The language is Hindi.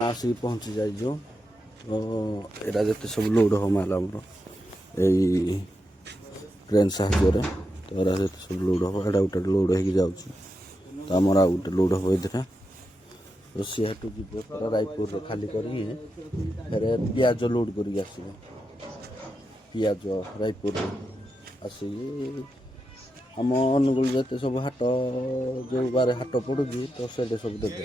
आसिक पहुँची जाइजु एटा जते सब लोड हो माला हमरो एई ट्रेन साहाଯ୍ୟରେ तो एरा जते सब लोड हो एटा उटे लोड हो जाउछ तो हमरा उटे लोड हो इधर तो सी हेतु जीवो पूरा रायपुर रे खाली करी फिर पियाज लोड करी आसीबो पियाज रायपुर आसी आम अनुगुल जते सब हाट जो बारे हाट पड़ुजी तो से सब देबे।